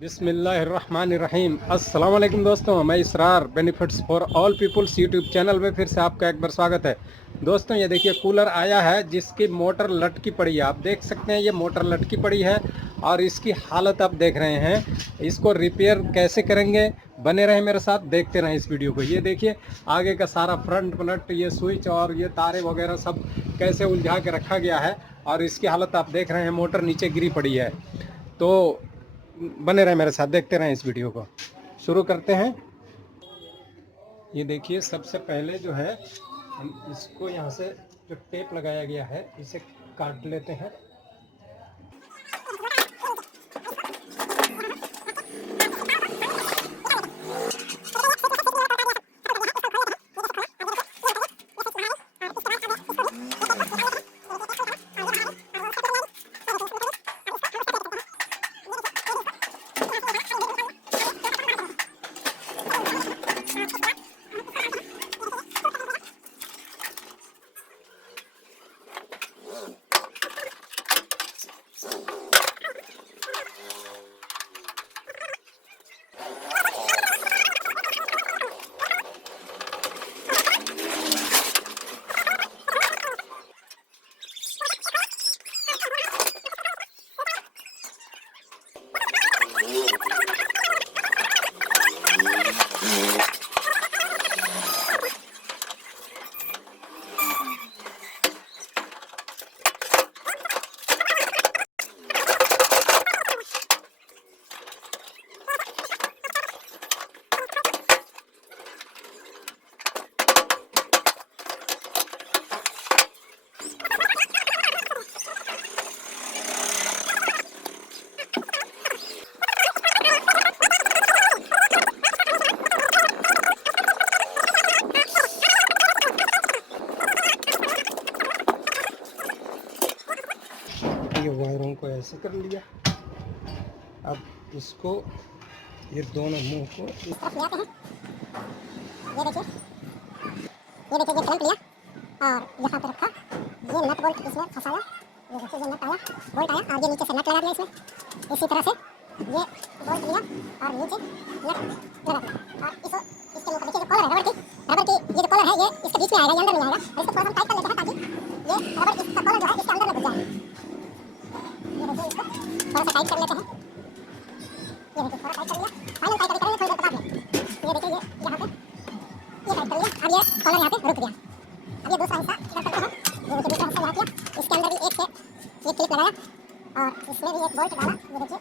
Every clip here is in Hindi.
बिस्मिल्लाहिर्रहमानिर्रहीम। अस्सलाम वालेकुम दोस्तों, मैं Israr benefits for all peoples YouTube channel में फिर से आपका एक बार स्वागत है। दोस्तों ये देखिए कूलर आया है जिसकी मोटर लटकी पड़ी है। आप देख सकते हैं ये मोटर लटकी पड़ी है और इसकी हालत आप देख रहे हैं। इसको रिपेयर कैसे करेंगे, बने रहें मेरे साथ, देखते रहें इस वीडियो को। ये देखिए आगे का सारा फ्रंट पलट, ये स्विच और ये तारे वगैरह सब कैसे उलझा के रखा गया है और इसकी हालत आप देख रहे हैं। मोटर नीचे गिरी पड़ी है। तो बने रहे मेरे साथ, देखते रहें इस वीडियो को। शुरू करते हैं। ये देखिए सबसे पहले जो है हम इसको यहाँ से जो टेप लगाया गया है इसे काट लेते हैं। ये वायरों को ऐसे कर लिया। अब इसको ये दोनों मुंह को इस तरफ ले आते हैं। ये देखिए ये क्लैंप लिया और यहाँ पे रखा। ये नट बोल्ट इसमें फंसाया। ये देखिए ये नट आया, बोल्ट आया और ये नीचे से नट लगा दिया इसमें। इसी तरह से ये बोल्ट लिया और नीचे नट लगा दिया और इसके ऊपर देखिए जो कॉलर है रबर की ये जो कॉलर है ये इसके बीच में आएगा, ये अंदर नहीं आएगा। इसको थोड़ा हम टाइट कर लेते हैं ताकि ये रबर इसका कॉलर जो है इसके अंदर में घुस जाए। ये देखिए इसको थोड़ा सा टाइट कर लेते हैं। ये देखिए थोड़ा टाइट कर लिया। फाइनल टाइट करेंगे थोड़ी देर बाद में। ये देखिए ये यहाँ पे ये टाइट कर लिया। अब ये कॉलर यहाँ पे रुक गया। अब ये दूसरा हिस्सा इधर करते हैं। ये देखिए दूसरा हिस्सा यहाँ किया, इसके अंदर भी एक से ये क्लिप लगाया और इसमें भी एक बोल्ट डाला। ये देखिए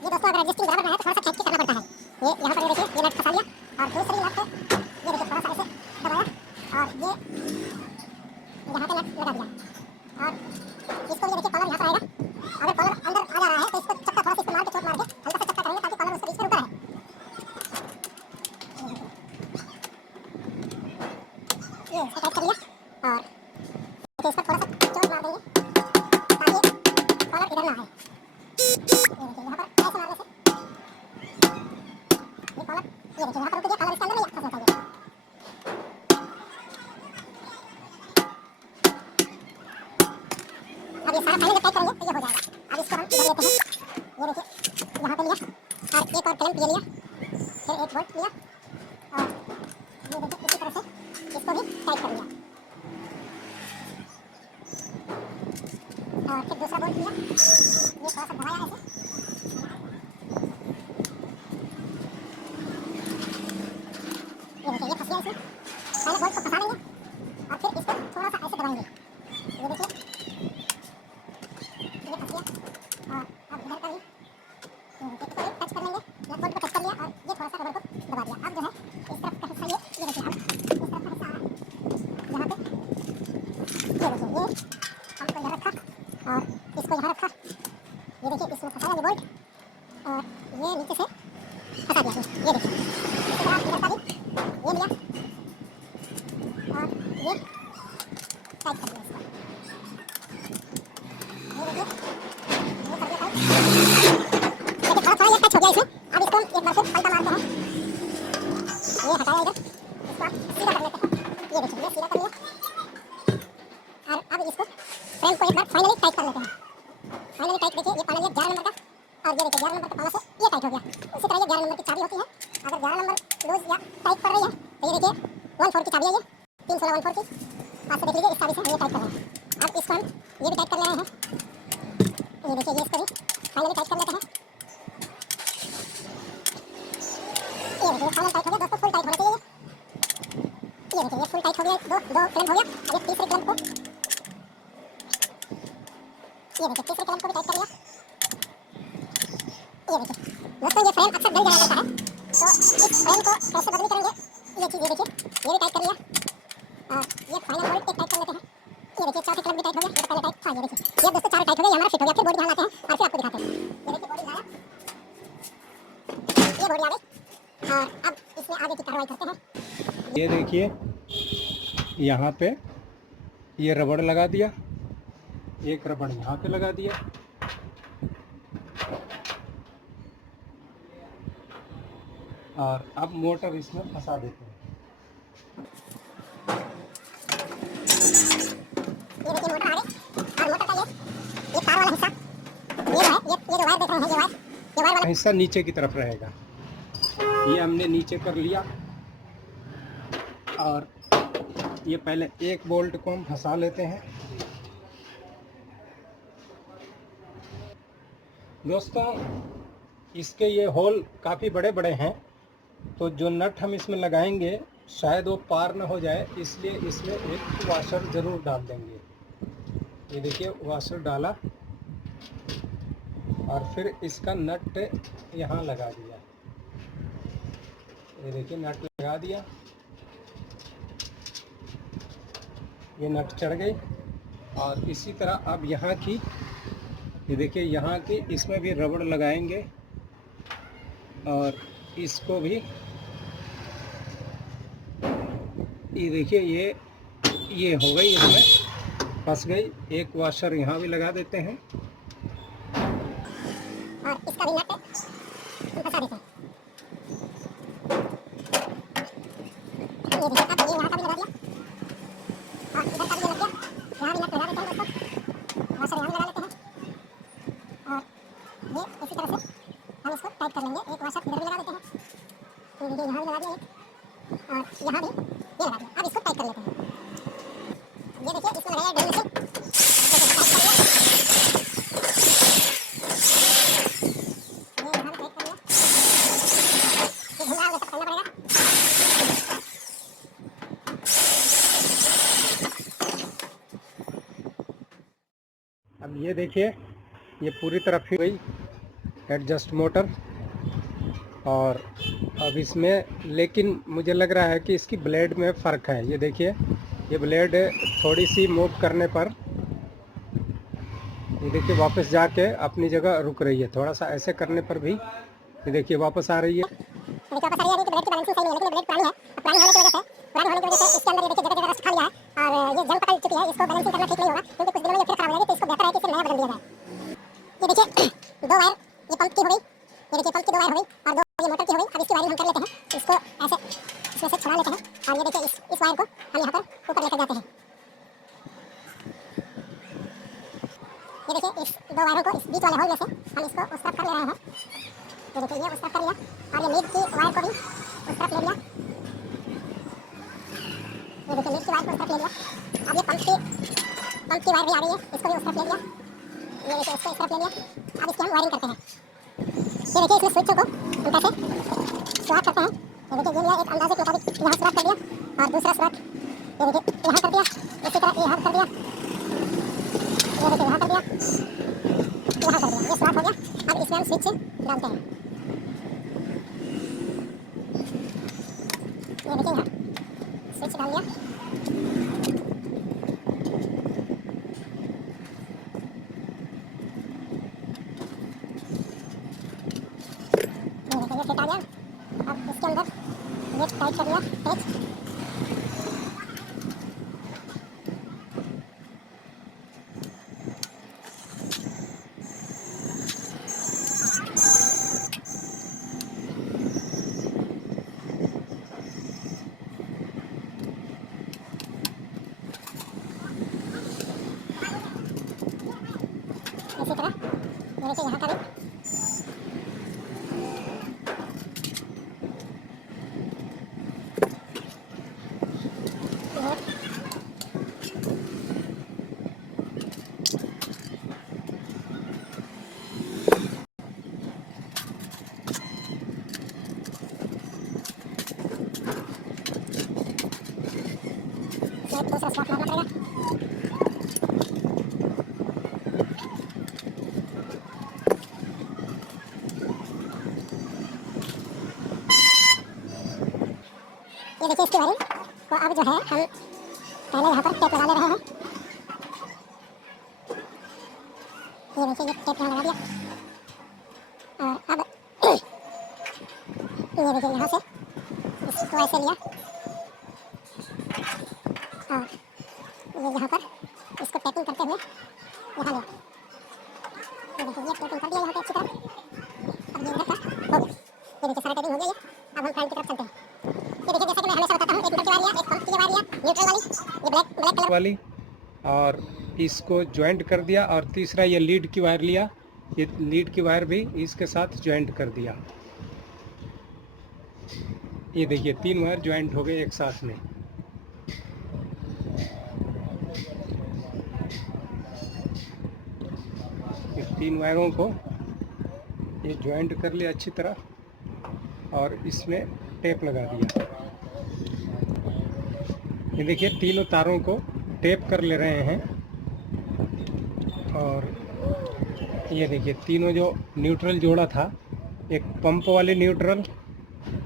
ये दोस्तों अगर एडजस्टिंग बराबर है तो थोड़ा सा खींच के करना पड़ता है। ये यहाँ पर ये देखिए ये नट फंसा लिया और दूसरी नट पे ये देखिए थोड़ा सा ऐसे दबाया और ये यहाँ पे नट लगा दिया और इसको ये देखिए कॉलर यहाँ पर आएगा। अगर कॉलर अंदर आ जा रहा है तो इसको चक्का थोड़ा सा इस्तेमाल के चोट मार के हल्का सा चक्का करेंगे ताकि कॉलर उसके बीच में रुका रहे। ये इसको टाइट कर लिया और इसको थोड़ा सा चोट मार देंगे ताकि कॉलर इधर ना आए। ये देखिए यहाँ पर ऐसे मारने से ये कॉलर ये देखिए यहाँ पर रुक गया। कॉलर इसके अंदर नहीं फंसना चाहिए। अब ये सारा फाइनल जब टाइट करेंगे तो ये हो जाएगा। अब इसको हम इधर लेते हैं। ये देखिए यहाँ पे लिया और एक और क्लैंप ये लिया, फिर एक बोल्ट लिया और ये देखिए इसी तरह से इसको भी टाइट कर लिया और फिर दूसरा बोल्ट लिया, ये थोड़ा सा दबाया ऐसे। ये देखिए ये फंस गया इसमें। पहले बोल्ट को फंसा लेंगे और फिर इसको थोड़ा सा ऐसे दबाएंगे। ये देखिए ये फंस गया और अब इधर का भी इसको भी टच कर लेंगे। नट बोल्ट को टच कर लिया और ये थोड़ा सा रबर को दबा दिया। अब जो है इस तरफ का हिस्सा ये देखिए हम इस तरफ का हिस्सा आ रहा है यहाँ पे। ये देखिए ये हमको इधर रखा और इसको यहाँ रखा। ये देखिए इसमें फंसाया ये बोल्ट और ये नीचे से फंसा दिया इसमें। ये देखिए इसके बाद इधर का भी ये लिया और ये टाइट कर दिया इसको। ये देखिए ये कर दिया टाइट। देखिए थोड़ा थोड़ा ये टच हो गया इसमें। अब इसको हम एक बार फिर पलटा मारते हैं। ये हटाया इधर, इसको आप सीधा कर लेते हैं। ये देखिए ये सीधा कर लिया और अब इसको फ्रेम को एक बार फाइनली टाइट कर लेते हैं। फाइनली टाइट देखिए ये फाइनली 11 नंबर का और ये देखिए 11 नंबर के ताला से ये टाइट हो गया। उसी तरह ये 11 नंबर की चाबी होती है, अगर 11 नंबर लूज या टाइट पड़ रही है तो ये देखिए 1/4 की चाबी है, ये 3/16 1/4 की। हाथ से देख लीजिए, इस चाबी से हम ये टाइट कर रहे हैं। अब इसको हम ये भी टाइट कर ले रहे हैं। ये देखिए ये इसको भी फाइनली टाइट कर लेते हैं। ये देखिए फाइनल टाइट हो गया दोस्तों, फुल टाइट होना चाहिए। ये देखिए ये फुल टाइट हो गया, दो क्लैंप हो गया। अब ये तीसरे क्लैंप को, ये देखिए तीसरे क्लैंप को भी टाइट कर लिया। ये देखिए दोस्तों ये फ्रेम अक्सर जल जाया करता है, तो इस फ्रेम को कैसे बदली करेंगे, ये चीज़ ये देखिए ये भी टाइट कर लिया। और ये फाइनल बोल्ट एक टाइट कर लेते हैं। ये देखिए चौथा क्लैंप भी टाइट हो गया, ये तो पहले टाइट था। ये देखिए ये दोस्तों चार टाइट हो गया, ये हमारा फिट हो गया। फिर बॉडी यहाँ लाते हैं और फिर आपको दिखाते हैं। ये देखिए बॉडी लाया, ये बॉडी आ गई। और अब इसमें आगे की कार्रवाई करते हैं। ये देखिए यहाँ पे ये रबड़ लगा दिया, एक रबड़ यहाँ पे लगा दिया, और अब मोटर इसमें फंसा देते हैं। ये देखिए मोटर आ गई, और मोटर का ये तार वाला हिस्सा, ये जो वायर देख रहे हैं, ये वायर वाला हिस्सा नीचे की तरफ रहेगा। ये हमने नीचे कर लिया, और ये पहले एक बोल्ट को हम फंसा लेते हैं। दोस्तों इसके ये होल काफ़ी बड़े बड़े हैं, तो जो नट हम इसमें लगाएंगे शायद वो पार ना हो जाए, इसलिए इसमें एक वाशर ज़रूर डाल देंगे। ये देखिए वाशर डाला, और फिर इसका नट यहाँ लगा दिया। ये देखिए नट लगा दिया, ये नट चढ़ गई। और इसी तरह अब यहाँ की, ये देखिए यहाँ की इसमें भी रबड़ लगाएंगे, और इसको भी ये देखिए ये हो गई, इसमें फंस गई। एक वाशर यहाँ भी लगा देते हैं, और इसका भी नट फंसा देते हैं। ये देखिए अब ये यहाँ का भी लगा दिया, और इधर का भी लग गया। यहाँ भी नट लगा देते हैं दोस्तों, वाशर यहाँ भी लगा लेते हैं, और ये इसी तरह से हम इसको टाइट कर लेंगे। एक वाशर इधर भी लगा देते हैं, तो देखिए यहाँ भी लगा दिया एक, और यहाँ भी ये लगा दिया। अब इसको टाइट कर लेते हैं। ये देखिए इसको लगाया ड्रिल मशीन, टाइट कर लिया। ये यहाँ भी टाइट कर लिया, ये घुमा जैसा करना पड़ेगा। अब ये देखिए ये पूरी तरह फिट गई एडजस्ट मोटर, और अब इसमें लेकिन मुझे लग रहा है कि इसकी ब्लेड में फ़र्क है। ये देखिए ये ब्लेड थोड़ी सी मूव करने पर, ये देखिए वापस जाके अपनी जगह रुक रही है। थोड़ा सा ऐसे करने पर भी ये देखिए वापस आ रही है। वापस आ रही है, ब्लेड की बैलेंसिंग सही नहीं है, लेकिन ब्लेड पुरानी है। पुरानी होने की वजह से इसके अंदर ये देखिए जगह रस्ट खा लिया है, और ये जंग पकड़ चुकी है। इसको बैलेंसिंग करना ठीक नहीं होगा, क्योंकि कुछ दिनों में ये फिर खराब हो जाएगी। तो इसको बेहतर है कि इसे नया बदल दिया जाए। ये देखिए दो वायर ये पंप की हो गई, ये देखिए पंप की दो वायर हो गई, और दो ये मोटर की हो गई। अब इसकी वायरिंग हम कर लेते हैं, इसको ऐसे इसमें से छुड़ा लेते हैं, और ये देखिए इस वायर को हम यहाँ पर ऊपर लेकर जाते हैं। ये देखिए इस दो वायरों को इस बीच वाले होल में से हम इसको उस तरफ कर ले रहे हैं। ये देखिए ये उस तरफ कर लिया, और ये लीड की वायर को भी उस तरफ ले लिया। ये देखिए लीड की वायर को उस तरफ ले लिया। अब ये पंप की वायर भी आ रही है, इसको भी उस तरफ ले लिया। ये देखिए इसको इस तरफ ले लिया। अब इसकी हम वायरिंग करते हैं। ये देखिए इसमें स्विचों को हम कैसे स्वाप करते हैं। ये देखिए ये लिया एक अंदाजे के मुताबिक, यहाँ स्वाप कर दिया, और दूसरा स्वाप ये देखिए यहाँ कर दिया, इसी तरह यहाँ कर दिया, ये देखिए यहाँ कर दिया, यहाँ कर दिया। ये स्वाप हो गया। अब इसमें हम स्विच डालते हैं। ये देखिए यहाँ स्विच डाल दिया। ये देखिए ये फिट आ गया। अब इसके अंदर ये टाइट कर दिया पेच। इसी तरह ये देखिए यहाँ का भी ये देखिए इसकी वायरिंग को अब जो है हम पहले यहाँ पर टेप लगा ले रहे हैं। ये देखिए ये टेप यहाँ लगा दिया और अब ये देखिए यहाँ से इसको ऐसे लिया और ये यहाँ पर इसको टेपिंग करते हुए यहाँ लिया। ये देखिए ये टेपिंग कर दिया यहाँ पे अच्छी तरह। अब ये इधर का हो गया। ये देखिए सारा टेपिंग हो गया ये। अब हम फ्रंट की तरफ चलते हैं। ये देखिए जैसा कि मैं हमेशा बताता हूँ, एक मीटर की वायर लिया, एक पंप की वायर लिया, न्यूट्रल वाली, ये ब्लैक कलर वाली, और इसको ज्वाइंट कर दिया। और तीसरा ये लीड की वायर लिया, ये लीड की वायर भी इसके साथ ज्वाइंट कर दिया। ये देखिए 3 वायर ज्वाइंट हो गए एक साथ में। ये 3 वायरों को ये ज्वाइंट कर लिया अच्छी तरह और इसमें टेप लगा दिया। ये देखिए तीनों तारों को टेप कर ले रहे हैं। और ये देखिए तीनों जो न्यूट्रल जोड़ा था, एक पंप वाली न्यूट्रल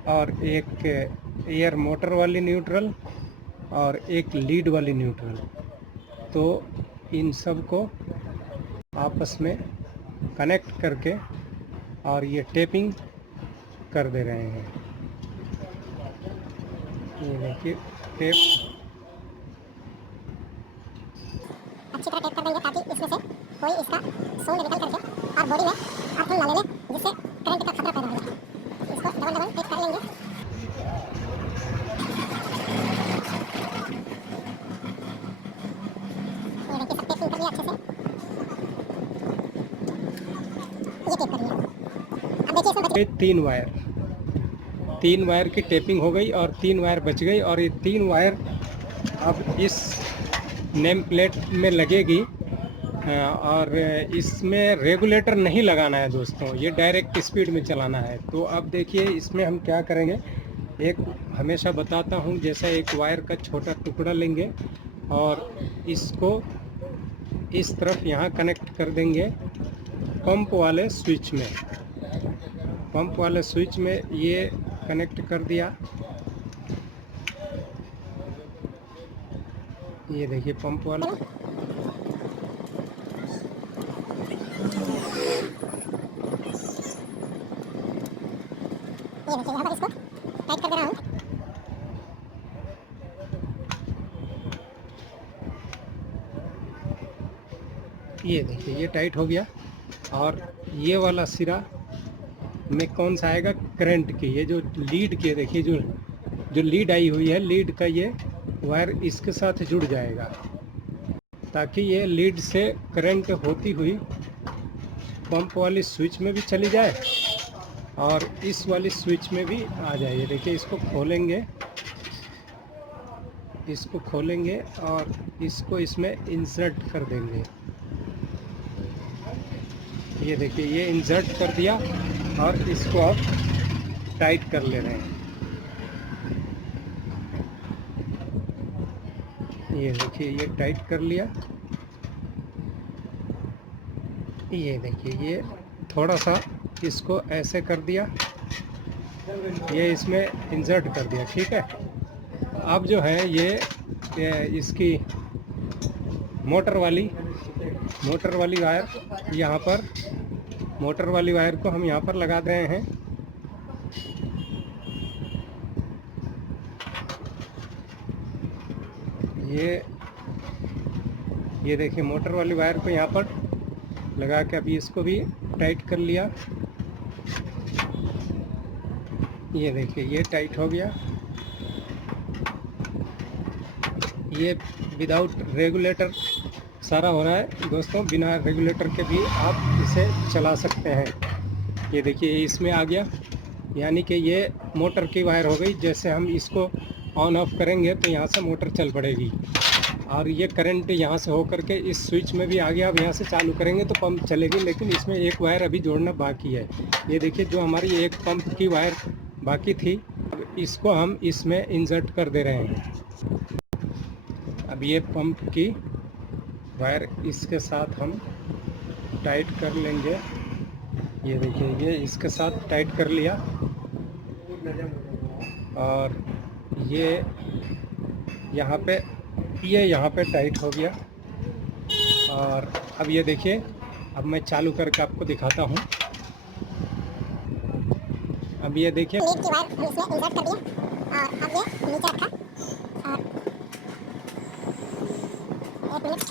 और एक एयर मोटर वाली न्यूट्रल और एक लीड वाली न्यूट्रल, तो इन सब को आपस में कनेक्ट करके और ये टेपिंग कर दे रहे हैं। ये देखिए टेप अच्छी तरह टेप कर देंगे ताकि इसमें से कोई इसका सोल निकल करके और बॉडी में आर्थन ना ले ले, जिससे करंट का खतरा पैदा हो जाए। इसको डबल टेप कर लेंगे। ये देखिए सब टेपिंग कर लिया अच्छे से। ये टेप कर लिया। अब देखिए इसमें बचे 3 वायर की टेपिंग हो गई और 3 वायर बच गई। और ये 3 वायर अब इस नेम प्लेट में लगेगी। और इसमें रेगुलेटर नहीं लगाना है दोस्तों, ये डायरेक्ट स्पीड में चलाना है। तो अब देखिए इसमें हम क्या करेंगे, एक हमेशा बताता हूँ, जैसा एक वायर का छोटा टुकड़ा लेंगे और इसको इस तरफ यहाँ कनेक्ट कर देंगे पंप वाले स्विच में। पंप वाले स्विच में ये कनेक्ट कर दिया। ये देखिए पंप वाला, ये देखिए यहाँ पर इसको टाइट कर दे रहा हूँ। ये देखिए ये टाइट हो गया। और ये वाला सिरा में कौन सा आएगा, करंट की। ये जो लीड के देखिए जो लीड आई हुई है, लीड का ये वायर इसके साथ जुड़ जाएगा ताकि ये लीड से करंट होती हुई पंप वाली स्विच में भी चली जाए और इस वाली स्विच में भी आ जाए। ये देखिए इसको खोलेंगे और इसको इसमें इंसर्ट कर देंगे। ये देखिए ये इंसर्ट कर दिया और इसको अब टाइट कर ले रहे हैं। ये देखिए ये टाइट कर लिया। ये देखिए ये थोड़ा सा इसको ऐसे कर दिया, ये इसमें इंसर्ट कर दिया। ठीक है, अब जो है ये इसकी मोटर वाली वायर, यहाँ पर मोटर वाली वायर को हम यहाँ पर लगा दे रहे हैं। ये देखिए मोटर वाली वायर को यहाँ पर लगा के अभी इसको भी टाइट कर लिया। ये देखिए ये टाइट हो गया। ये विदाउट रेगुलेटर सारा हो रहा है दोस्तों, बिना रेगुलेटर के भी आप इसे चला सकते हैं। ये देखिए इसमें आ गया, यानी कि ये मोटर की वायर हो गई। जैसे हम इसको ऑन ऑफ करेंगे तो यहाँ से मोटर चल पड़ेगी और ये करंट यहाँ से होकर के इस स्विच में भी आ गया। अब यहाँ से चालू करेंगे तो पंप चलेगी, लेकिन इसमें एक वायर अभी जोड़ना बाकी है। ये देखिए जो हमारी एक पंप की वायर बाकी थी, इसको हम इसमें इंसर्ट कर दे रहे हैं। अब ये पंप की वायर इसके साथ हम टाइट कर लेंगे। ये देखिए ये इसके साथ टाइट कर लिया और ये यहाँ पे टाइट हो गया। और अब ये देखिए, अब मैं चालू करके आपको दिखाता हूँ। अब ये देखिए लीड की वायर हम इसमें इंसर्ट कर दिया और अब ये नीचे रखा और 1 मिनट।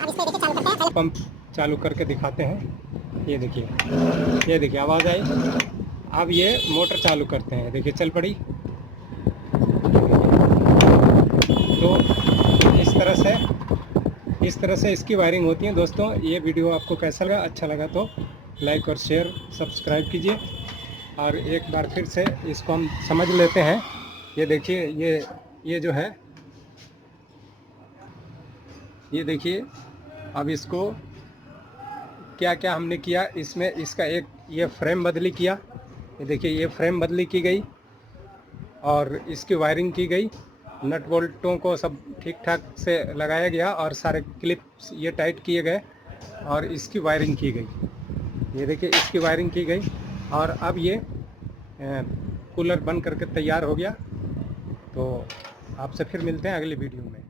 अब इसको देखिए चालू करते हैं। पंप चालू करके दिखाते हैं। ये देखिए आवाज़ आई। अब ये मोटर चालू करते हैं, देखिए चल पड़ी। तो इस तरह से इसकी वायरिंग होती है। दोस्तों ये वीडियो आपको कैसा लगा? अच्छा लगा तो लाइक और शेयर सब्सक्राइब कीजिए। और एक बार फिर से इसको हम समझ लेते हैं। ये देखिए, ये जो है, ये देखिए अब इसको क्या क्या हमने किया इसमें। इसका एक ये फ्रेम बदली किया, ये देखिए ये फ्रेम बदली की गई और इसकी वायरिंग की गई। नट बोल्टों को सब ठीक ठाक से लगाया गया और सारे क्लिप्स ये टाइट किए गए और इसकी वायरिंग की गई। ये देखिए इसकी वायरिंग की गई और अब ये कूलर बन करके तैयार हो गया। तो आपसे फिर मिलते हैं अगली वीडियो में।